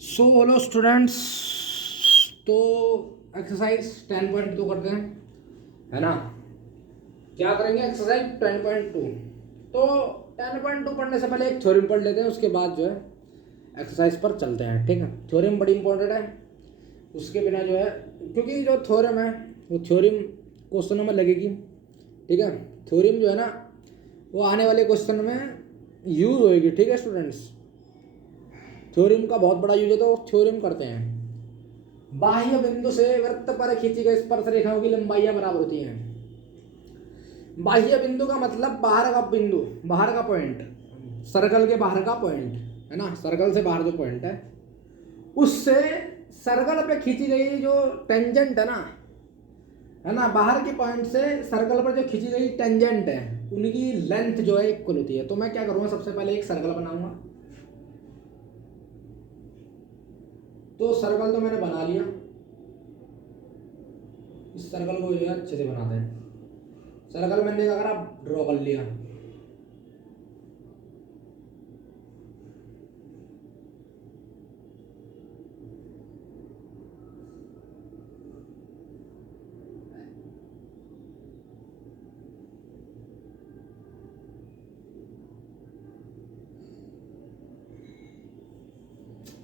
So hello students. तो exercise 10.2 करते हैं, है ना। क्या करेंगे? एक्सरसाइज 10.2। तो 10.2 पढ़ने से पहले एक थ्योरम पढ़ लेते हैं, उसके बाद जो है एक्सरसाइज पर चलते हैं। ठीक है, थ्योरम बड़ी इंपॉर्टेंट है। उसके बिना जो है, क्योंकि जो थ्योरम है वो थ्योरम क्वेश्चनों में लगेगी। ठीक है, थ्योरम जो है ना वो आने वाले क्वेश्चन में यूज होएगी। ठीक है स्टूडेंट्स, थ्योरम का बहुत बड़ा यूज है, तो थ्योरम करते हैं। बाह्य बिंदु से वृत्त पर खींची गई स्पर्श रेखाओं की लंबाइयां बराबर होती हैं। बाह्य बिंदु का मतलब बाहर का बिंदु, बाहर का पॉइंट, सर्कल के बाहर का पॉइंट, है ना। सर्कल से बाहर जो पॉइंट है उससे सर्कल पे खींची गई जो टेंजेंट है ना, बाहर के पॉइंट से सर्कल पर जो खींची गई टेंजेंट है उनकी लेंथ जो है इक्वल होती है। तो मैं क्या करूंगा, सबसे पहले एक सर्कल बनाऊंगा। तो सर्कल तो मैंने बना लिया, इस सर्कल को जो है अच्छे से बनाते हैं। सर्कल मैंने क्या करा, ड्रॉ कर लिया।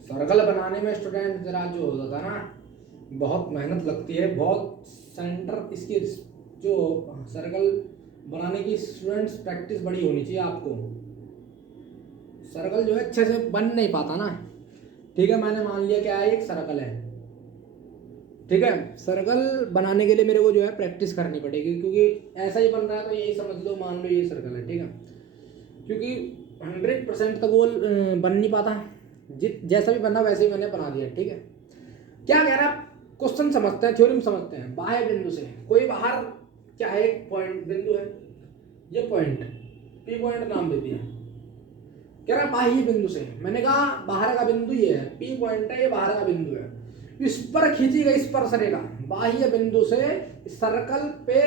सर्कल बनाने में स्टूडेंट जरा जो होता था ना, बहुत मेहनत लगती है, बहुत सेंटर इसकी जो सर्कल बनाने की स्टूडेंट्स प्रैक्टिस बड़ी होनी चाहिए आपको। सर्कल जो है अच्छे से बन नहीं पाता ना। ठीक है, मैंने मान लिया क्या है, एक सर्कल है। ठीक है, सर्कल बनाने के लिए मेरे को जो है प्रैक्टिस करनी पड़ेगी, क्योंकि ऐसा ही बन रहा है तो यही समझ लो, मान लो ये सर्कल है। ठीक है, क्योंकि 100% तो गोल बन नहीं पाता, जैसा भी बनना वैसे ही मैंने बना दिया। ठीक है, क्या कह रहा है, क्वेश्चन समझते हैं, थ्योरम समझते हैं। बाह्य बिंदु से कोई बाहर क्या है, एक पॉइंट बिंदु है, ये पॉइंट पी पॉइंट नाम दे दिया। कह रहा बाह्य बिंदु से, मैंने कहा बाहर का बिंदु ये है, पी पॉइंट है, ये बाहर का बिंदु है। इस पर खींची गई स्पर्श रेखा, बाह्य बिंदु से सर्कल पे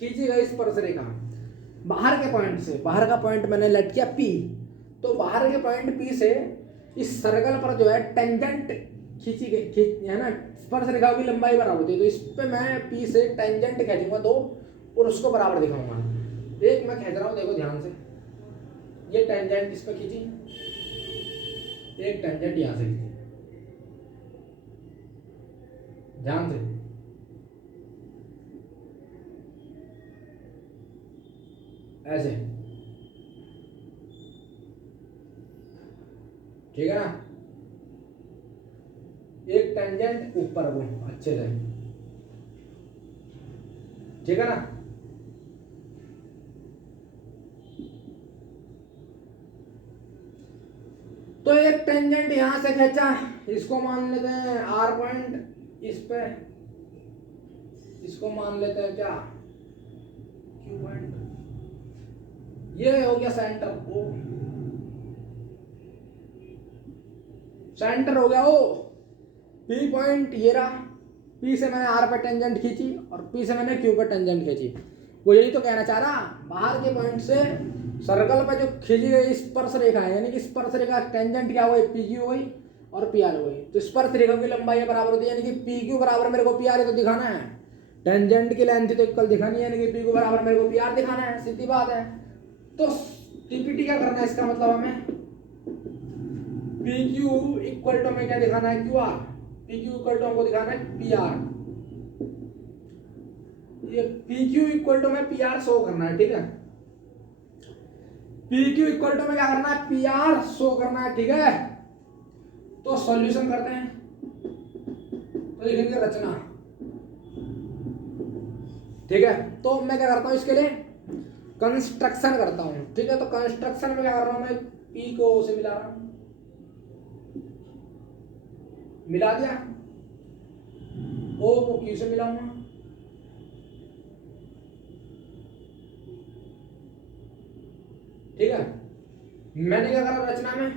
खींची गई स्पर्श रेखा बाहर के पॉइंट से, बाहर का पॉइंट मैंने लेट किया पी, तो बाहर के पॉइंट पी से इस सर्कल पर जो है टेंजेंट खींची गई है ना, स्पर्श रेखाओं की लंबाई बराबर होती है। तो इस पे मैं पी से टेंजेंट खींचूंगा दो और उसको बराबर दिखाऊंगा। एक मैं खींच रहा हूँ, देखो ध्यान से, ये टेंजेंट इस पे खींची, एक टेंजेंट यहां से खींची, ध्यान से। ऐसे, ठीक है ना, एक टेंजेंट ऊपर वो अच्छे से, ठीक है ना। तो एक टेंजेंट यहां से खींचा, इसको मान लेते हैं आर पॉइंट, इस पे इसको मान लेते हैं क्या, क्यू पॉइंट। ये हो गया सेंटर ओ, सेंटर हो गया ओ, पी पॉइंट ये रहा। पी से मैंने आर पे टेंजेंट खींची और पी से मैंने क्यू पे टेंजेंट खींची। वो यही तो कहना चाह रहा, बाहर के पॉइंट से सर्कल पे जो खींची गई स्पर्श रेखा है, यानी कि स्पर्श रेखा टेंजेंट क्या हुई, पी क्यू हुई और पी आर हुई। तो स्पर्श रेखा की लंबाई बराबर होती है, यानी कि पी क्यू बराबर मेरे को पी आर तो दिखाना है। टेंजेंट की लेंथ तो इक्वल दिखानी है, यानी कि पी क्यू बराबर मेरे को पी आर दिखाना है, सीधी बात है। तो टीपीटी क्या करना है, इसका मतलब हमें पी क्यू इक्वल टू हमें क्या दिखाना है, Q R. P Q equal to हमको दिखाना है पी आर। ये पी क्यू इक्वल टू में पी आर शो करना है। ठीक है, पी क्यू इक्वल टू में क्या करना है, पी आर शो करना है। ठीक है, तो सॉल्यूशन करते हैं, तो लिखेंगे रचना। ठीक है, तो मैं क्या करता हूं, इसके लिए कंस्ट्रक्शन करता हूं। ठीक है, तो कंस्ट्रक्शन में क्या कर रहा हूं, मैं पी को ओ से मिला रहा हूं, मिला दिया, ओ को क्यू से मिलाऊंगा। ठीक है, मैंने क्या करा रचना में,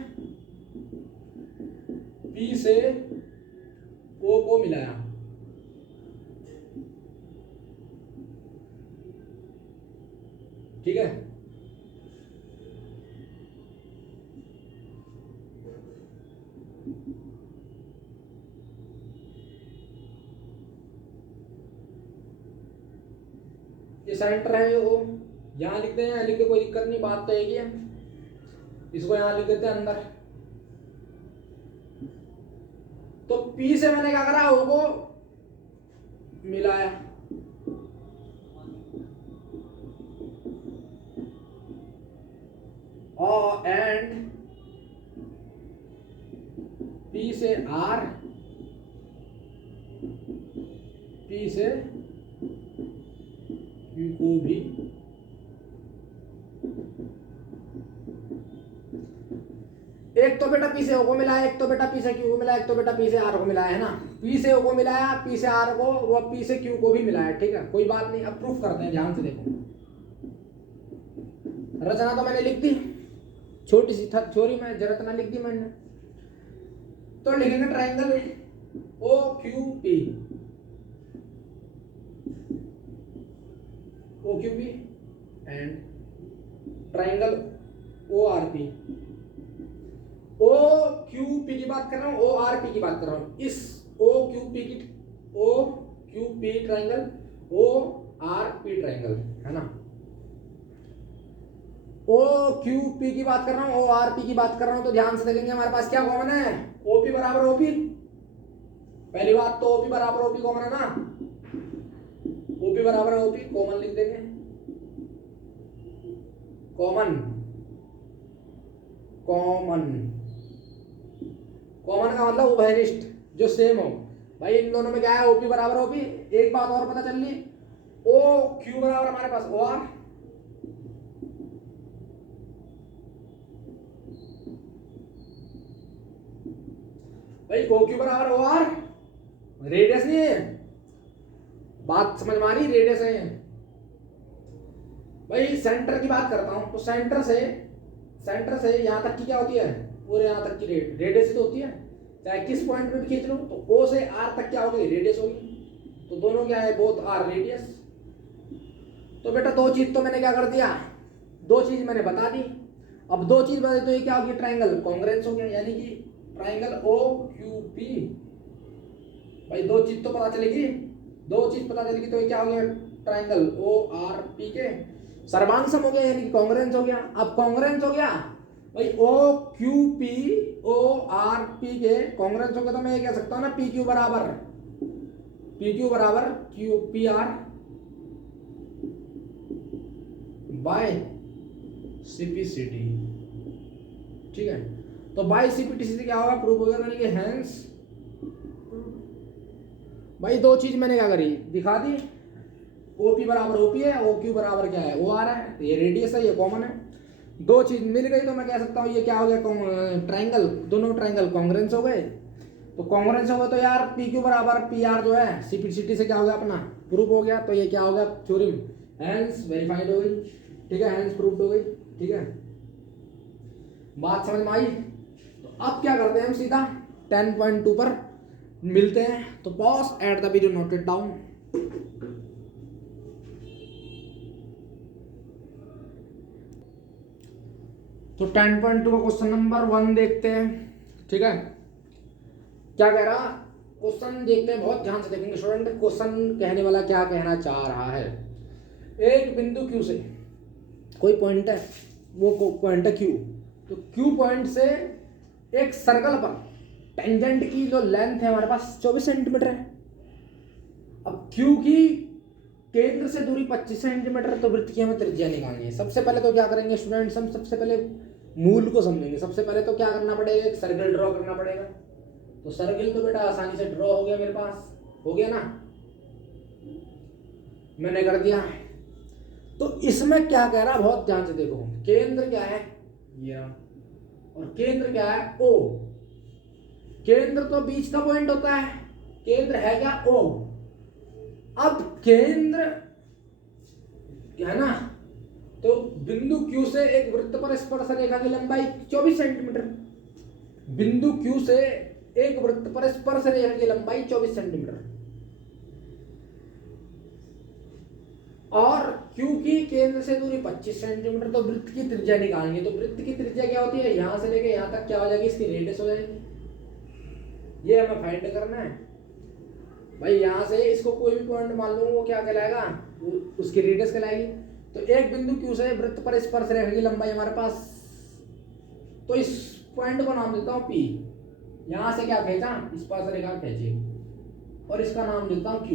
पी से ओ को मिलाया। ठीक है, सेंटर है वो यहाँ लिखते हैं, यहाँ लिख के कोई दिक्कत नहीं, बात तो एक ही है। इसको यहाँ लिख देते हैं अंदर। तो P से मैंने क्या करा, O को मिलाया, और एंड P से R, P से Q को भी एक तो बेटा P से O को मिलाया, एक तो बेटा P से Q को मिलाया, एक तो बेटा P से R को मिलाया, है ना। P से O को मिलाया, P से R को, वो P से Q को भी मिलाया, ठीक है, कोई बात नहीं। अब प्रूफ करते हैं, ध्यान से देखो। रचना तो मैंने लिख दी, छोटी सी था छोरी में रचना लिख दी मैंने। तो लिखेंगे triangle OQP, OQP and triangle ORP। OQP की बात कर रहा हूँ, ORP की बात कर रहा हूँ। इस OQP ट्राइंगल, ORP ट्राइंगल, है ना। OQP की बात कर रहा हूँ, ORP की बात कर रहा हूँ, तो ध्यान से देखेंगे हमारे पास क्या कॉमन है, OP बराबर OP। पहली बात तो OP बराबर OP कॉमन है ना, OP बराबर OP कॉमन लिख देंगे। कॉमन का मतलब उभयनिष्ठ, जो सेम हो। भाई इन दोनों में क्या है, OP बराबर OP। एक बात और पता चल ली, OQ बराबर हमारे पास OR, भाई OQ बराबर OR, रेडियस नहीं है, बात समझ में आ रही, रेडियस है। भाई सेंटर की बात करता हूं, तो सेंटर से यहां तक की क्या होती है, पूरे यहां तक की रेडियस तो होती है, चाहे किस पॉइंट पे भी खींच लो। तो O से R तक क्या होगी, रेडियस होगी। तो दोनों क्या है, बोथ आर रेडियस। तो बेटा दो चीज तो मैंने क्या कर दिया, दो चीज मैंने बता दी। अब दो चीज बता दी तो ये क्या होगी, ट्राइंगल कॉन्ग्रुएंस हो गया, यानी कि ट्राइंगल OQP। भाई दो चीज तो पता चलेगी, दो चीज पता चलेगी, तो ये क्या हो गया, ट्राइंगल ORP के सर्वांग सम हो गया, यानी कि कॉन्ग्रुएंस हो गया। अब कॉन्ग्रुएंस हो गया भाई, OQP ORP के कॉन्ग्रुएंस हो गया, तो मैं ये कह सकता हूं ना, PQ बराबर QR बाय CPCT, ठीक है। तो बाय CPCT क्या होगा, प्रूफ हो गया, यानी कि हेंस। भाई दो चीज मैंने क्या करी, दिखा दी। OP बराबर OP है, OQ बराबर क्या है, OR है, ये रेडियस है, ये कॉमन है। दो चीज मिल गई तो मैं कह सकता हूँ ये क्या हो गया, ट्राइंगल, दोनों ट्राइंगल कॉन्ग्रुएंस हो गए। तो कॉन्ग्रुएंस हो गए तो यार PQ बराबर PR जो है CPCT से क्या हो गया, अपना प्रूफ हो गया। तो ये क्या हो गया, थ्योरम हेंस वेरीफाइड हो गई, ठीक है, हेंस प्रूव्ड हो गई, ठीक है। बात समझ में आई। तो अब क्या करते हैं हम, सीधा 10.2 पर मिलते हैं। तो pause at the video, note it down. तो 10.2 का क्वेश्चन नंबर 1 देखते हैं, ठीक है। क्या कह रहा, क्वेश्चन देखते हैं, बहुत ध्यान से देखेंगे स्टूडेंट। क्वेश्चन कहने वाला क्या कहना चाह रहा है, एक बिंदु Q से कोई पॉइंट है, वो पॉइंट है Q। तो Q पॉइंट से एक सर्कल पर टेंजेंट की जो लेंथ है हमारे पास 24 सेंटीमीटर है। अब Q की केंद्र से दूरी 25 सेंटीमीटर, तो वृत्त की हमें त्रिज्या निकालनी है। सबसे पहले तो क्या करेंगे स्टूडेंट्स, हम सबसे पहले मूल को समझेंगे। सबसे पहले तो क्या करना पड़ेगा, एक सर्कल ड्रॉ करना पड़ेगा। तो सर्कल तो बेटा आसानी से ड्रॉ हो गया, मेरे पास हो गया ना, मैंने कर दिया। तो इसमें क्या कह रहा है, बहुत ध्यान से देखो, केंद्र क्या है ये, और केंद्र क्या है O। केंद्र तो बीच का पॉइंट होता है, केंद्र है क्या O। अब केंद्र है ना, तो बिंदु Q से एक वृत्त पर स्पर्श रेखा की लंबाई 24 सेंटीमीटर। बिंदु Q से एक वृत्त पर स्पर्श रेखा की लंबाई 24 सेंटीमीटर, और Q की केंद्र से दूरी 25 सेंटीमीटर। तो वृत्त की त्रिज्या निकालनी है। तो वृत्त की त्रिज्या क्या होती है, यहां से लेके यहां तक क्या हो जाएगी, इसकी रेडियस हो जाएगी। ये हमें फाइंड करना है। भाई यहां से इसको कोई भी पॉइंट मान लो, वो क्या कहलाएगा, उसकी रेडियस कहलाएगी। तो एक बिंदु Q से वृत्त पर स्पर्श रेखा की लंबाई हमारे पास, तो इस पॉइंट को नाम देता हूं P। यहां से क्या खींचा, स्पर्श रेखा खींची और इसका नाम देता हूं Q।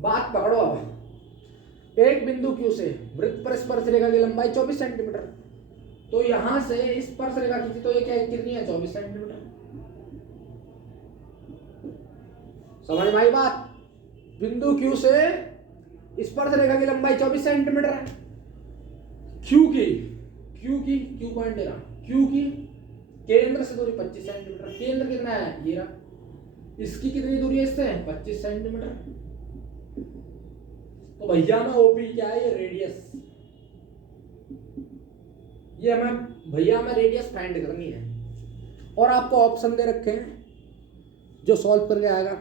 बात पकड़ो अब, एक बिंदु Q से वृत्त पर स्पर्श रेखा की लंबाई 24 सेंटीमीटर, तो यहां से स्पर्श रेखा खींची तो ये क्या कितनी है, 24 सेंटीमीटर। समझ में आई बात। बिंदु Q से स्पर्श रेखा की लंबाई 24 सेंटीमीटर है। Q पॉइंट है, Q की केंद्र से दूरी 25 सेंटीमीटर। केंद्र कितना है, ये रहा। इसकी कितनी दूरी है इससे, 25 सेंटीमीटर। तो भैया में ओपी क्या है, ये रेडियस, ये हमें भैया हमें रेडियस फाइंड करनी है। और आपको ऑप्शन दे रखे हैं, जो सॉल्व करके आएगा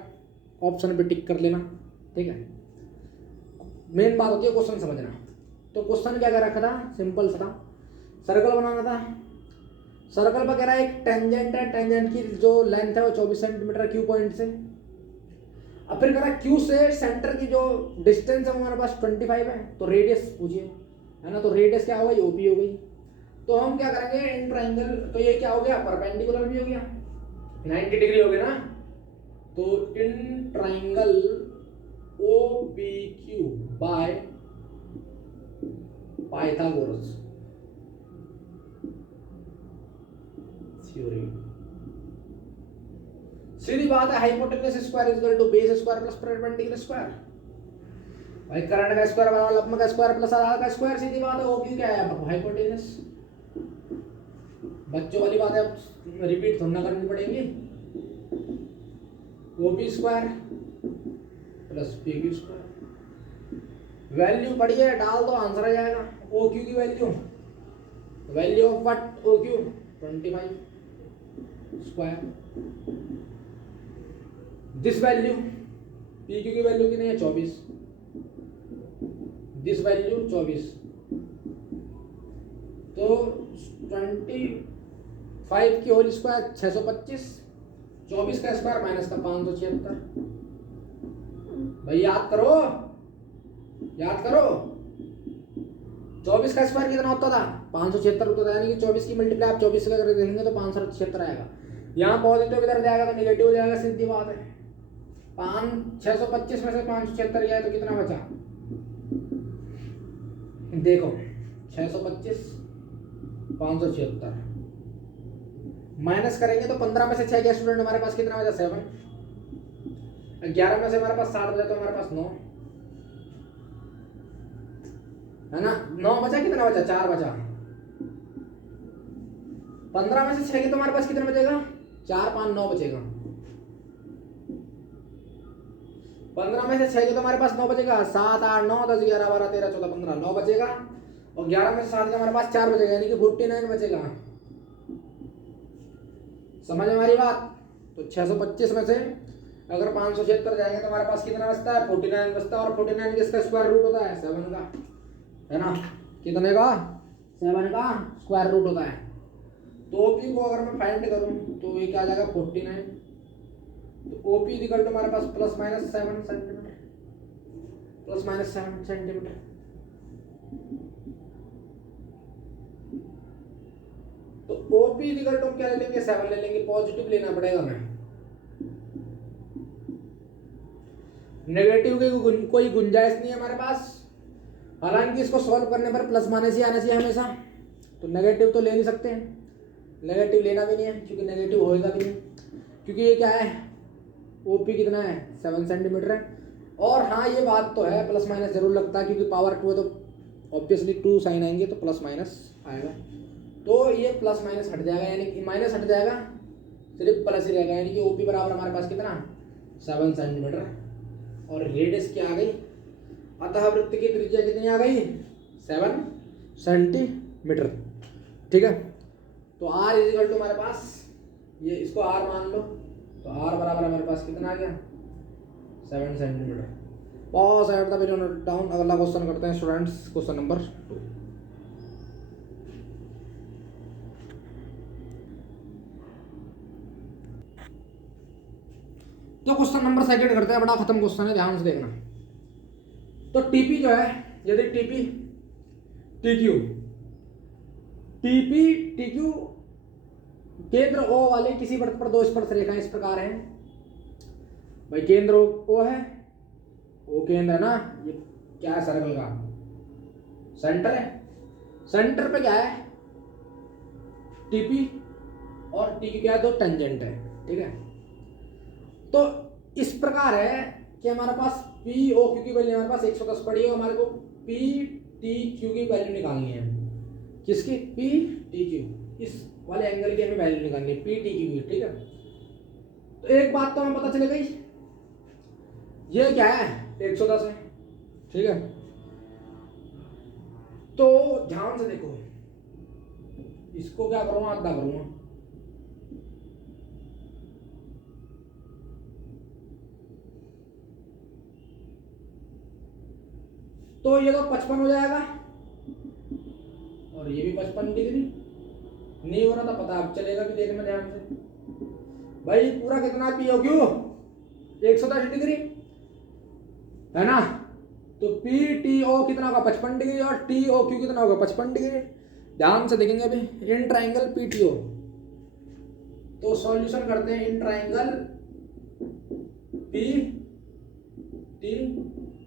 ऑप्शन पे टिक कर लेना, ठीक है। मेन बात होती है क्वेश्चन समझना। तो क्वेश्चन क्या कर रखा था, सिंपल सा था, सर्कल बनाना था। सर्कल पर कह रहा है एक टेंजेंट है, टेंजेंट की जो लेंथ है वो 24 सेंटीमीटर Q पॉइंट से। अब फिर कह रहा है Q से सेंटर की जो डिस्टेंस है वो हमारे पास 25 है, तो रेडियस पूछिए, है ना। तो रेडियस क्या होगा, ये OP हो गई। तो हम क्या करेंगे, इन ट्राइंगल, तो ये क्या हो गया, परपेंडिकुलर भी हो गया, 90 डिग्री हो गया ना। तो in triangle OPQ by Pythagoras theory. सीधी बात है, hypotenuse square is equal to base square plus perpendicular square. भाई करंट का स्क्वायर बराबर लंब का स्क्वायर प्लस आधार का स्क्वायर। सीधी बात है, OQ क्या है, हाइपोटेन्यूस। बच्चों वाली बात है, रिपीट थोड़ा करनी पड़ेगी। OP square plus PQ square. Value पढ़िए, डाल दो, आंसर आ जाएगा। OQ की value of what, OQ 25 square. This value PQ की वैल्यू कितनी है, 24। दिस वैल्यू 24, तो 25 की होल स्क्वायर 625, 24 का स्क्वायर माइनस का 576। भाई याद करो, 24 का स्क्वायर कितना होता था, 576 होता था। यानी कि 24 की मल्टीप्लाई आप 24 से करके देखेंगे तो 576 आएगा। यहाँ पॉजिटिव इधर जाएगा तो नेगेटिव हो जाएगा, सीधी बात है। 625 में से 576 गया तो कितना बचा, देखो 625 576 माइनस करेंगे तो 15 में से 6 गया स्टूडेंट, हमारे पास कितना बचा, 7। 11 में से हमारे पास 7 बचा तो हमारे पास 9 है ना। 9 बचा, कितना बचा, 4 बचा। 15 में से 6 की तो हमारे पास कितना बचेगा, 4 5 9 बचेगा। 15 में से 6 की तो हमारे पास 9 बचेगा, 7 8 9 10 11 12 13 14 15 9 बचेगा। और 11 में से 7 का हमारे पास 4 बचेगा, यानी कि 49 बचेगा। समझ में हमारी बात। तो 625 में से अगर 576 जाएंगे तो हमारे पास कितना बचता है, 49 बचता है। और 49 किसका स्क्वायर रूट होता है, 7 का, है ना। कितने का, 7 का स्क्वायर रूट होता है। तो OP को अगर मैं फाइंड करूं तो ये क्या आ जाएगा, 49। तो OP इक्वल टू हमारे पास plus minus 7 centimetre, plus minus 7 centimetre. तो OP इक्वल टू क्या ले लेंगे, 7 ले लेंगे। पॉजिटिव लेना पड़ेगा हमें, नेगेटिव की कोई गुंजाइश नहीं है हमारे पास। हालांकि इसको सॉल्व करने पर प्लस माइनस ही आना चाहिए हमेशा। तो नेगेटिव तो ले नहीं सकते हैं, नेगेटिव लेना भी नहीं है क्योंकि नेगेटिव होएगा भी नहीं। क्योंकि ये क्या है, OP कितना है, 7 सेंटीमीटर है। और हाँ ये बात तो है, प्लस माइनस जरूर लगता है क्योंकि पावर 2 है तो ऑब्वियसली 2 साइन आएंगे तो प्लस माइनस आएगा। तो ये प्लस माइनस हट जाएगा, यानी कि माइनस हट जाएगा, सिर्फ प्लस ही रहेगा। यानी कि OP बराबर हमारे पास कितना, 7 सेंटीमीटर। और रेडियस क्या आ गई, अतः वृत्त की त्रिज्या कितनी आ गई, 7 सेंटीमीटर। ठीक है। तो R इजिकल टू हमारे पास, ये इसको R मान लो, तो R बराबर हमारे पास कितना आ गया, 7 centimetre. Pause at the video, note down. अगला क्वेश्चन करते हैं स्टूडेंट्स, क्वेश्चन नंबर 2। तो क्वेश्चन नंबर 2 करते हैं, बड़ा खत्म क्वेश्चन है, ध्यान से देखना। तो टीपी जो है, यदि टीपी टीक्यू टीपी टीक्यू केंद्र ओ वाले किसी वृत्त पर दो स्पर्श रेखाएं इस प्रकार हैं। भाई केंद्र ओ है, ओ केंद्र है ना, ये क्या है सर्कल का सेंटर है, सेंटर पे क्या है टीपी और टीक्यू क्या है, दो टेंजेंट है, ठीक है। तो इस प्रकार है कि हमारे पास पी ओ क्यू की वैल्यू हमारे पास 110 पड़ी है, हमारे को पी टी क्यू की वैल्यू निकालनी है। किसकी? पी टी क्यू, इस वाले एंगल की हमें वैल्यू निकालनी है, पी टी क्यू की, ठीक है। तो एक बात तो हमें पता चल गई, ये क्या है 110 है, ठीक है। तो ध्यान से देखो, इसको क्या करूंगा, आधा करूंगा, तो ये तो 55 हो जाएगा और ये भी 55 डिग्री। नहीं हो रहा था पता, अब चलेगा भी देखना ध्यान से। भाई पूरा कितना पी ओ क्यू 110 डिग्री है ना, तो पी टी ओ कितना होगा 55 डिग्री और टी ओ क्यू कितना होगा 55 डिग्री। ध्यान से देखेंगे अभी in triangle P T O, तो सॉल्यूशन करते हैं in triangle P T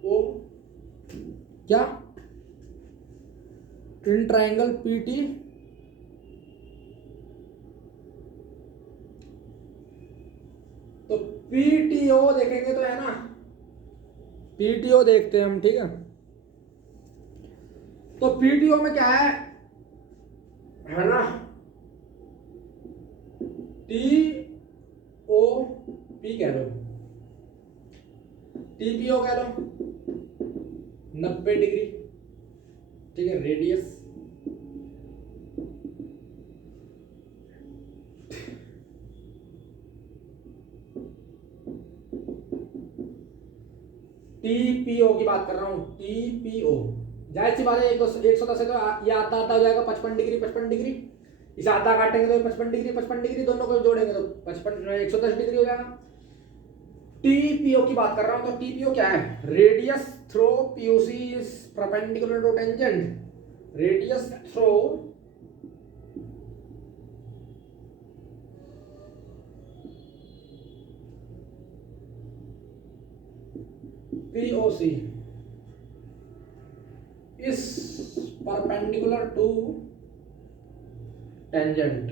O, क्या इन ट्राइंगल पी टी तो पी टी ओ देखेंगे तो है ना, पी टी ओ देखते हैं हम, ठीक है। तो पी टी ओ में क्या है ना, टी ओ पी कह लो, टी पी ओ कह लो 90 डिग्री, ठीक है, रेडियस। टीपीओ की बात कर रहा हूं, टीपीओ जाहिर सी बात है 110 है तो ये आधा आधा हो जाएगा 55 डिग्री 55 डिग्री, इसे आधा काटेंगे तो 55 डिग्री 55 डिग्री, दोनों को जोड़ेंगे तो 110 डिग्री हो जाएगा। टीपीओ की बात कर रहा हूं, तो टीपीओ क्या है, radius through POC is perpendicular to tangent, radius through POC is perpendicular to tangent।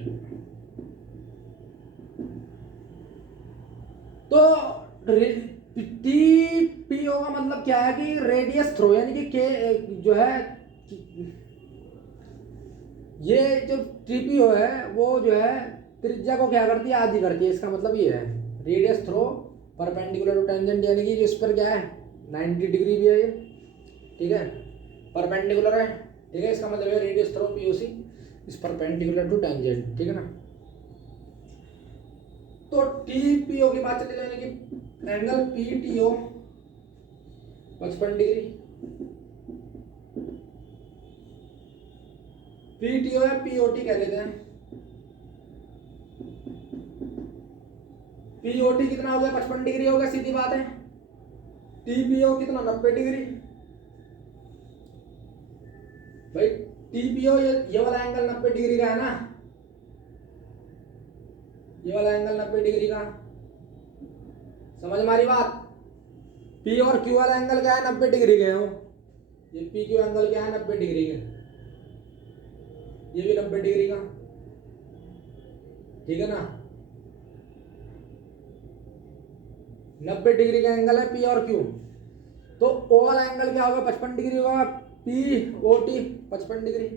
तो TPO का मतलब क्या है कि रेडियस थ्रो, यानी कि के जो है, ये जो TPO है वो जो है त्रिज्या को क्या करती है, आधी करती है, इसका मतलब ये है radius through perpendicular to tangent, यानी कि इस पर क्या है 90 डिग्री भी है ये, ठीक है, परपेंडिकुलर है, ठीक है, इसका मतलब है radius through POC is perpendicular to tangent, ठीक है ना। तो टीपीओ की बात चली जाने की एंगल पीटीओ 55 डिग्री, पीटीओ है पीओटी कह लेते हैं, पीओटी कितना हो गया 55 डिग्री हो गया, सीधी बात है। टीपीओ कितना 90 डिग्री, भाई टीपीओ ये वाला एंगल 90 डिग्री का है ना, ये वाला एंगल 90 डिग्री का, समझ हमारी बात। पी और क्यू वाला एंगल क्या है 90 डिग्री के हो, ये पी क्यू एंगल क्या है 90 डिग्री के, ये भी 90 डिग्री का, ठीक है ना, 90 डिग्री का एंगल है पी और क्यू। तो ओ वाला एंगल क्या होगा 55 डिग्री होगा, पी ओ टी 55 डिग्री।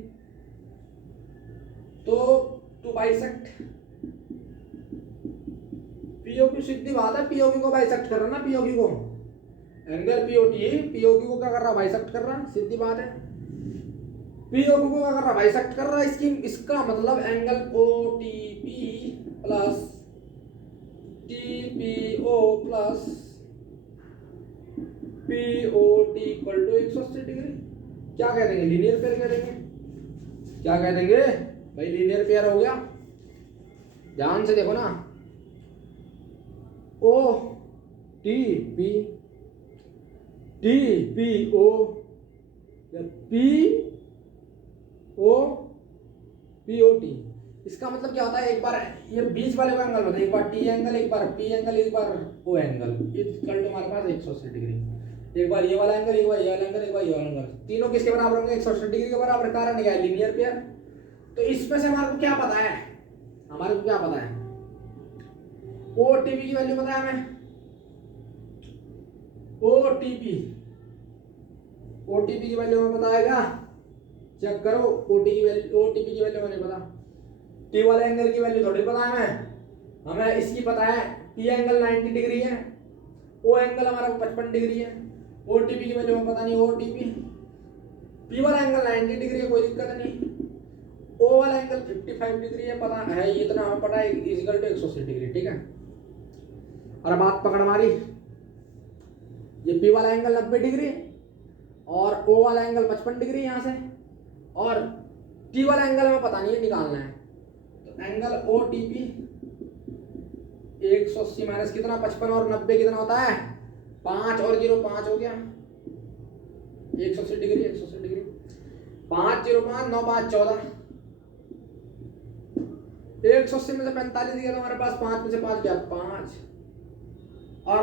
तो टू बाइसेक्ट पीओक्यू, सीधी बात है, पीओक्यू को बाइसेक्ट कर रहा ना, पीओक्यू को एंगल पीओटी पीओक्यू को क्या कर रहा, बाइसेक्ट कर रहा, सीधी बात है। पीओक्यू को क्या कर रहा, बाइसेक्ट कर रहा, इसका मतलब angle OTP plus TPO plus POT equal to 180 degree. क्या कह देंगे, लीनियर पेयर कह देंगे, क्या कह देंगे भाई, लीनियर पेयर हो गया। ध्यान से देखो ना, O T P T P O या P O P O T. इसका मतलब क्या होता है, एक बार ये बीच वाले को एंगल बताइए, एक बार टी एंगल, एक बार पी एंगल, एक बार ओ एंगल, इक्वल टू हमारे पास 180 डिग्री। एक बार ये वाला एंगल, एक बार ये वाला एंगल, एक बार ये वाला एंगल, तीनों किसके बराबर होंगे, 180 डिग्री के बराबर। कारण क्या है, लीनियर पेयर। तो इसमें से हमारे को क्या पता है, हमारे को क्या पता है, ओ टी पी की वैल्यू पता है हमें, ओ टी पी की वैल्यू हमें पता है क्या, चेक करो। ओटीपी की वैल्यू हमें पता, टी वाले एंगल की वैल्यू थोड़ी पता है हमें इसकी पता है, टी एंगल 90 डिग्री है, ओ एंगल हमारा 55 डिग्री है। ओटीपी की वैल्यू हमें पता नहीं, ओटीपी पी वाला एंगल 90 डिग्री है, कोई दिक्कत नहीं। ओ वाला एंगल 55 डिग्री है, पता है, इतना हमें पता है, इक्वल टू 180 डिग्री। ठीक है, और बात पकड़ मारी, ये पी वाला एंगल 90 डिग्री और ओ वाला एंगल 55 डिग्री यहाँ से, और टी वाला एंगल हमें पता नहीं है, निकालना है। तो angle O T P 180 minus कितना, 55 और 90 कितना होता है, 5 और 0 5 हो गया, 180 डिग्री 180 डिग्री, 5 0 5 9 5 14, 180 में से 45 दिया तो हमारे पास 5 में से 5 गया 5, और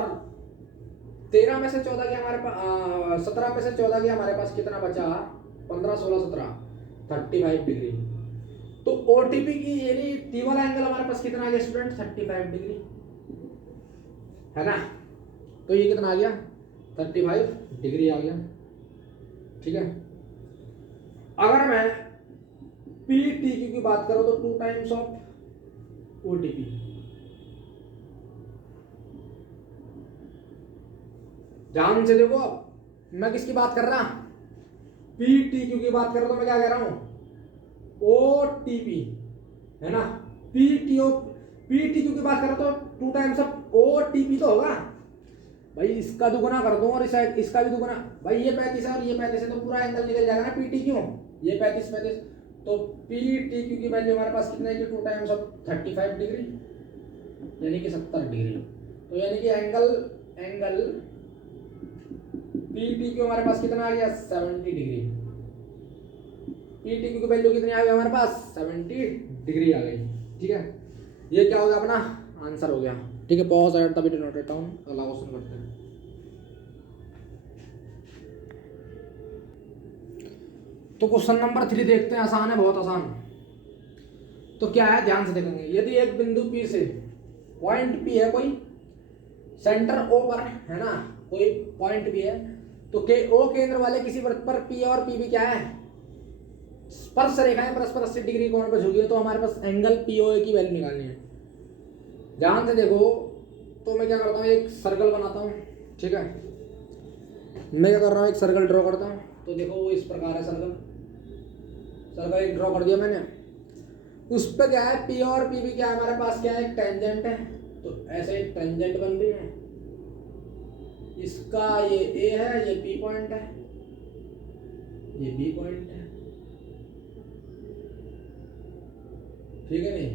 13 में से 14 गया हमारे पास, 17 में से 14 गया हमारे पास, कितना बचा, 15 16 17 35 डिग्री। तो ओटीपी की यानी टी वाला एंगल हमारे पास कितना आ गया स्टूडेंट, 35 डिग्री है ना। तो ये कितना आ गया, 35 डिग्री आ गया। ठीक है, अगर मैं पी टी क्यू की बात करूं तो 2 टाइम्स ऑफ ओटीपी, ध्यान से देखो, मैं किसकी बात कर रहा, पी टी क्यू की बात कर रहा हूं, तो मैं क्या कह रहा हूं, ओ टी पी है ना, पी टी क्यू की बात कर रहा तो 2 times of O T P तो होगा भाई, इसका दुगुना कर दो और इसका भी दुगुना, भाई ये 35 है और ये 35 है, तो पूरा एंगल निकल जाएगा ना पी टी क्यू, ये 35 तो पी टी क्यू की वैल्यू हमारे पास कितना है, 2 टाइम्स ऑफ 35 डिग्री यानी कि 70 डिग्री। तो यानी कि एंगल पी टी क्यू हमारे पास कितना आ गया, 70 डिग्री। पी टी क्यू की वैल्यू कितनी आ गई हमारे पास, 70 डिग्री आ गई। ठीक है, ये क्या हो गया, अपना आंसर हो गया। ठीक है, pause at the video, note it down, अगला क्वेश्चन करते हैं। तो क्वेश्चन नंबर 3 देखते हैं, आसान है, बहुत आसान। तो क्या है, ध्यान से देखेंगे, यदि एक बिंदु P से पॉइंट P है, कोई सेंटर O पर है ना, कोई पॉइंट P है, तो O केंद्र वाले किसी वृत्त पर P और P भी क्या है, स्पर्श रेखाएं परस्पर 80 डिग्री कोण पर झुकी है। तो हमारे पास एंगल POA की वैल्यू निकालनी है। ध्यान से देखो, तो मैं क्या करता हूँ, एक सर्कल बनाता हूँ। ठीक है, मैं क्या कर रहा हूँ, एक सर्कल ड्रॉ करता हूँ। तो देखो वो इस प्रकार है, सर्कल एक ड्रॉ कर दिया मैंने, उस पर क्या है, P और P भी क्या है हमारे पास, क्या है, एक टेंजेंट है। तो ऐसे एक टेंजेंट बन रही है, इसका ये A है, ये P पॉइंट है, ये B पॉइंट है। ठीक है नहीं,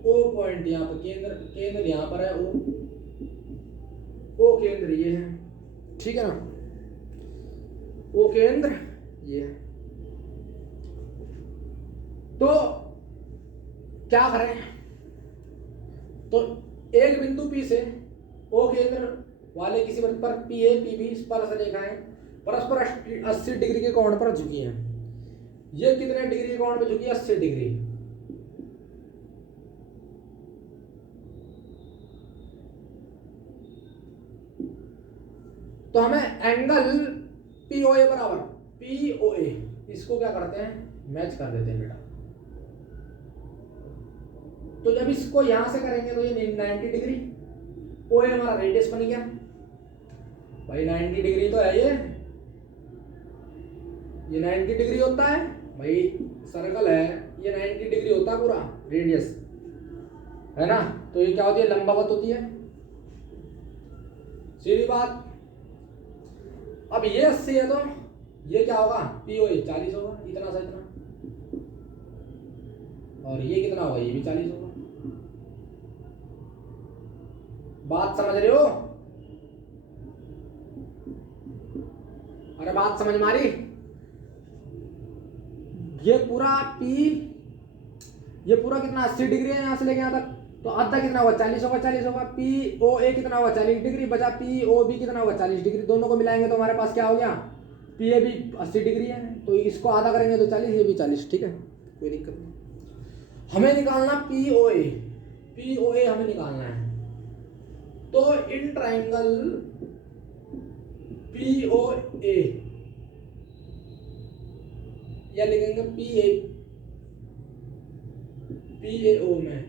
O पॉइंट यहाँ पर, केंद्र यहाँ पर है, O केंद्र ये है। ठीक है ना, O केंद्र ये है। तो क्या करें, तो एक बिंदु P से O केंद्र वाले किसी वृत्त पर PA PB स्पर्श रेखाएं परस्पर 80 डिग्री के कोण पर झुकी हैं। ये कितने डिग्री के कोण पर झुकी है, 80 डिग्री। तो हमें एंगल POA बराबर POA, इसको क्या करते हैं, मैच कर देते हैं बेटा। तो जब इसको यहां से करेंगे तो ये 90 डिग्री, OA हमारा रेडियस बन गया भाई, 90 डिग्री तो है ये 90 डिग्री होता है भाई, सर्कल है ये 90 डिग्री होता है पूरा रेडियस, है ना। तो ये क्या होती है, लंबवत होती है, सीधी बात। अब ये 80 है तो ये क्या होगा, POA 40 होगा, इतना सा इतना, और ये कितना होगा, ये भी 40 होगा। बात समझ रहे हो, अरे बात समझ मारी। ये पूरा P, ये पूरा कितना 80 डिग्री है यहाँ से लेके यहाँ तक, तो आधा कितना हुआ 40 होगा, 40 होगा। POA कितना हुआ 40 डिग्री, बचा POB कितना हुआ 40 डिग्री। दोनों को मिलाएंगे तो हमारे पास क्या हो गया, PAB 80 डिग्री है, तो इसको आधा करेंगे तो 40, ये भी 40, ठीक है, कोई दिक्कत नहीं। हमें निकालना POA, POA हमें निकालना है। तो इन ट्राइंगल POA या लिखेंगे PAO में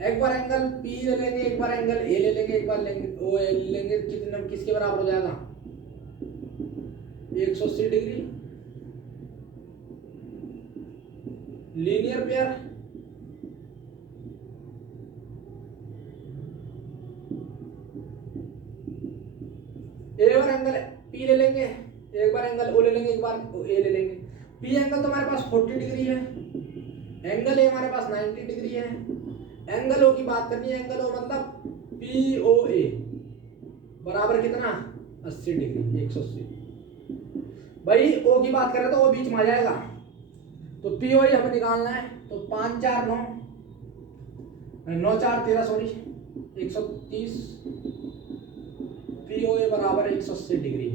एक बार एंगल P ले लेंगे, एक बार एंगल A ले लेंगे, एक बार लेंगे O ले लेंगे, कितना किसके बराबर हो जाएगा 180 डिग्री। लीनियर पेयर एक बार एंगल P ले लेंगे, एक बार एंगल O ले लेंगे, एक बार A ले लेंगे। P एंगल तो हमारे पास 40 डिग्री है, एंगल A हमारे पास 90 डिग्री है। एंगल O की बात करनी है, एंगल O मतलब POA बराबर कितना 80 डिग्री, 180। भाई O की बात करें तो वो बीच में आ जाएगा, तो POA हमें निकालना है। तो 5 4 9 9 4 13 सॉरी 130, POA बराबर 180 डिग्री।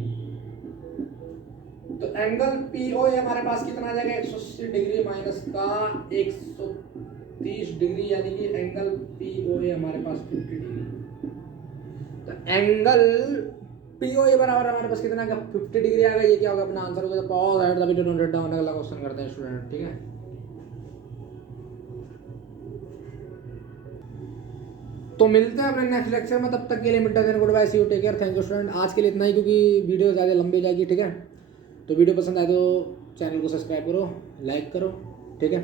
तो एंगल POA हमारे पास कितना आ जाएगा 180 डिग्री माइनस का 130 डिग्री, यानी कि एंगल POA हमारे पास 50 डिग्री। तो एंगल POA बराबर हमारे पास कितना का 50 डिग्री आ गया। ये क्या होगा अपना आंसर होगा। Pause at the video, don't down, अगला क्वेश्चन करते हैं स्टूडेंट, ठीक है। तो मिलते हैं अपने नेक्स्ट लेक्चर में, तब तक के लिए मिलते हैं, good bye, see you, take care, thank you student. आज के लिए इतना ही, क्योंकि वीडियो ज़्यादा लंबी हो जाएगी, ठीक है। तो वीडियो पसंद आए तो चैनल को सब्सक्राइब करो, लाइक करो, ठीक है।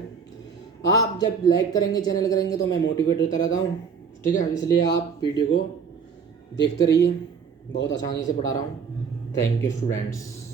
आप जब लाइक करेंगे, चैनल करेंगे, तो मैं मोटिवेट होता रहता हूँ, ठीक है। इसलिए आप वीडियो को देखते रहिए, बहुत आसानी से पढ़ा रहा हूँ। Thank you students.